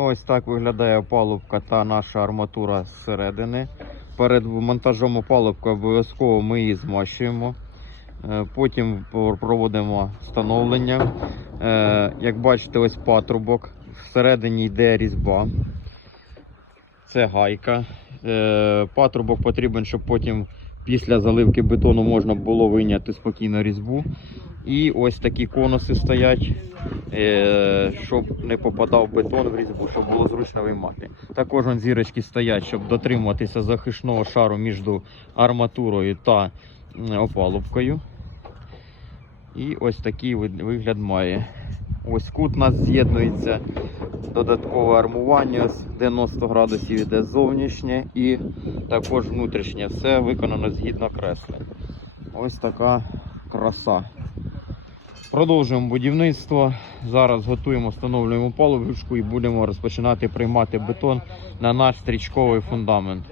Ось так виглядає опалубка та наша арматура зсередини. Перед монтажом опалубки обов'язково ми її змащуємо. Е, Потім проводимо встановлення. Е, Як бачите, ось патрубок. Всередині йде різьба. Це гайка. Е, Патрубок потрібен, щоб потім після заливки бетону можна було вийняти спокійно різьбу. І ось такі конуси стоять, е, щоб не попадав бетон в різьбу, щоб було зручно виймати. Також вон зірочки стоять, щоб дотримуватися захисного шару між арматурою та опалубкою. І ось такий вигляд має. Ось кут у нас з'єднується. Додаткове армування з 90 градусів іде зовнішнє і також внутрішнє. Все виконано згідно креслень. Ось така краса. Продовжуємо будівництво. Зараз готуємо, встановлюємо палубочку і будемо розпочинати приймати бетон на наш стрічковий фундамент.